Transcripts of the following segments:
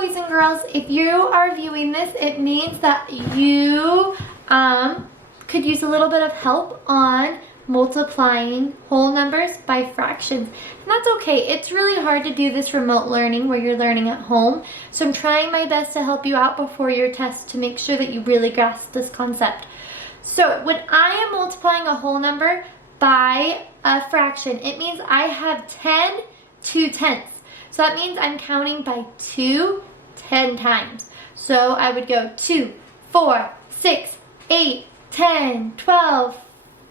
boys and girls, if you are viewing this, it means that you could use a little bit of help on multiplying whole numbers by fractions. And that's okay. It's really hard to do this remote learning where you're learning at home. So I'm trying my best to help you out before your test to make sure that you really grasp this concept. So when I am multiplying a whole number by a fraction, it means I have 10 2/10. So that means I'm counting by 2 10 times. So I would go 2, 4, 6, 8, 10, 12,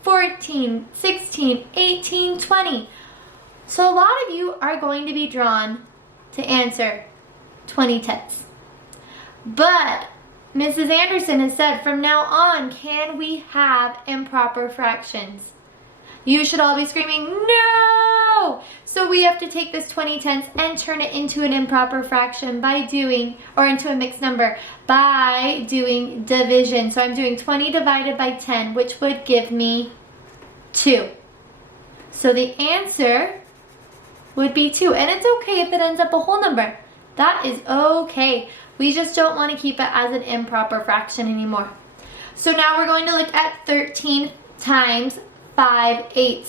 14, 16, 18, 20. So a lot of you are going to be drawn to answer 20 tenths. But Mrs. Anderson has said from now on, can we have improper fractions? You should all be screaming, no! So we have to take this 20 tenths and turn it into an improper fraction by doing, or into a mixed number, by doing division. So I'm doing 20 divided by 10, which would give me 2. So the answer would be 2. And it's okay if it ends up a whole number. That is okay. We just don't want to keep it as an improper fraction anymore. So now we're going to look at 13 times 5/8.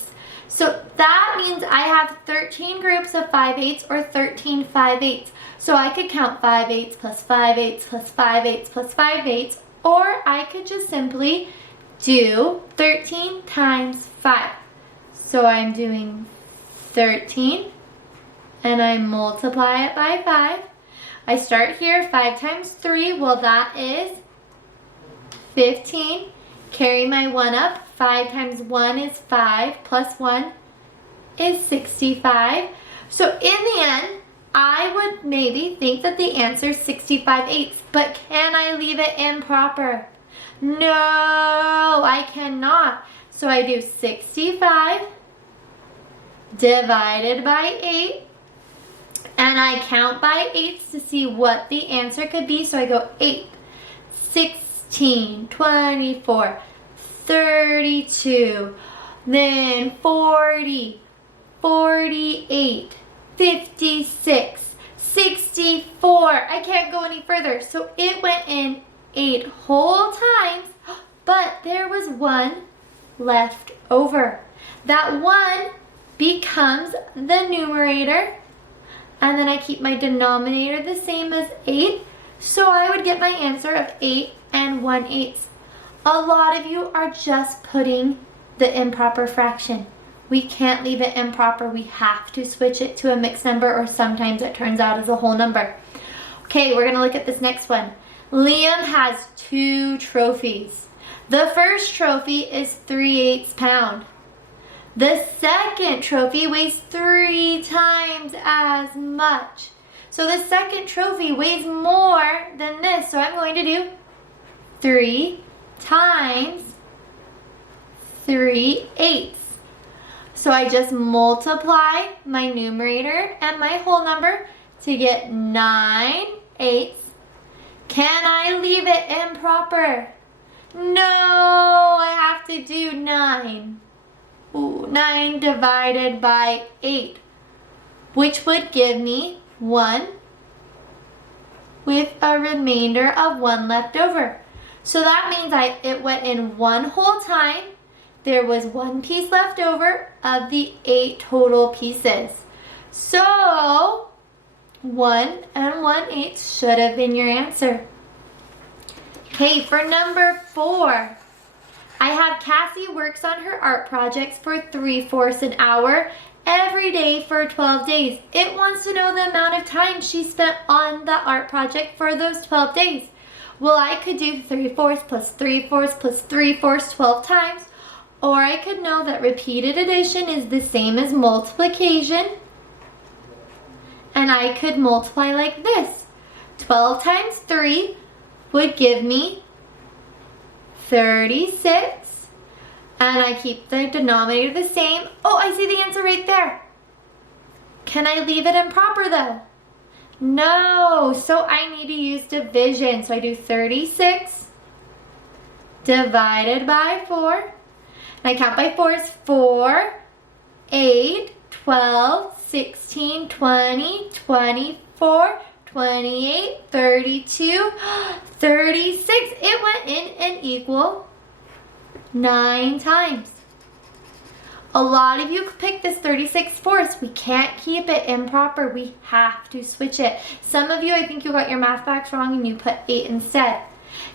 So that means I have 13 groups of 5/8 or 13 5/8. So I could count 5/8 plus 5/8 plus 5/8 plus 5/8, or I could just simply do 13 times 5. So I'm doing 13 and I multiply it by 5. I start here, 5 times 3, well that is 15. Carry my 1 up, 5 times 1 is 5, plus 1 is 65. So in the end, I would maybe think that the answer is 65/8, but can I leave it improper? No, I cannot. So I do 65 divided by 8, and I count by 8s to see what the answer could be. So I go 8, 16, 24, 32, then 40, 48, 56, 64. I can't go any further. So it went in 8 whole times, but there was 1 left over. That 1 becomes the numerator, and then I keep my denominator the same as 8. So I would get my answer of 8 and 1/8. A lot of you are just putting the improper fraction. We can't leave it improper. We have to switch it to a mixed number, or sometimes it turns out as a whole number. Okay, we're gonna look at this next one. Liam has 2 trophies. The first trophy is 3/8 pound. The second trophy weighs 3 times as much. So the second trophy weighs more than this. So I'm going to do 3 times 3/8. So I just multiply my numerator and my whole number to get 9/8. Can I leave it improper? No, I have to do 9. Ooh, 9 divided by 8, which would give me 1 with a remainder of 1 left over. So that means it went in 1 whole time. There was 1 piece left over of the 8 total pieces. So 1 and 1/8 should have been your answer. Okay, for number 4, I have Cassie works on her art projects for 3/4 an hour every day for 12 days. It wants to know the amount of time she spent on the art project for those 12 days. Well, I could do 3/4 plus 3/4 plus 3/4 12 times, or I could know that repeated addition is the same as multiplication, and I could multiply like this. 12 times 3 would give me 36, and I keep the denominator the same. Oh, I see the answer right there. Can I leave it improper though? No, so I need to use division. So I do 36 divided by 4, and I count by 4s. 4, 8, 12, 16, 20, 24, 28, 32, 36. It went in an equal 9 times. A lot of you picked this 36/4. We can't keep it improper. We have to switch it. Some of you, I think you got your math facts wrong and you put 8 instead.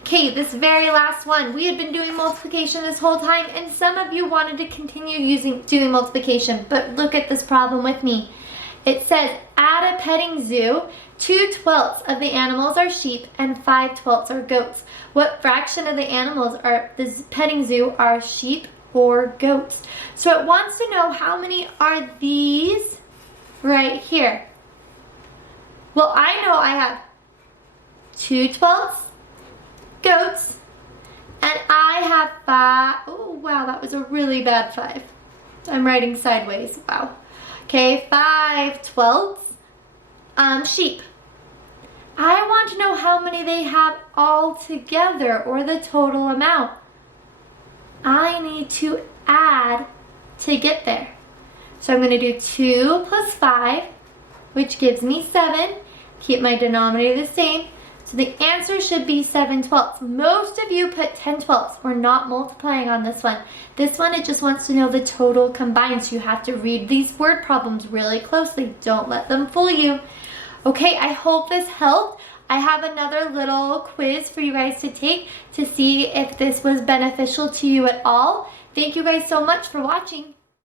Okay, this very last one. We had been doing multiplication this whole time, and some of you wanted to continue doing multiplication, but look at this problem with me. It says, at a petting zoo, 2/12 of the animals are sheep and 5/12 are goats. What fraction of the animals are this petting zoo are sheep or goats? So it wants to know how many are these right here. Well, I know I have 2/12 goats, and I have 5. Oh, wow, that was a really bad 5. I'm writing sideways. Wow. Okay, 5/12 sheep. I want to know how many they have all together, or the total amount. I need to add to get there. So I'm going to do 2 plus 5, which gives me 7. Keep my denominator the same. So the answer should be 7/12. Most of you put 10/12. We're not multiplying on this one. This one, it just wants to know the total combined. So you have to read these word problems really closely. Don't let them fool you. Okay, I hope this helped. I have another little quiz for you guys to take to see if this was beneficial to you at all. Thank you guys so much for watching.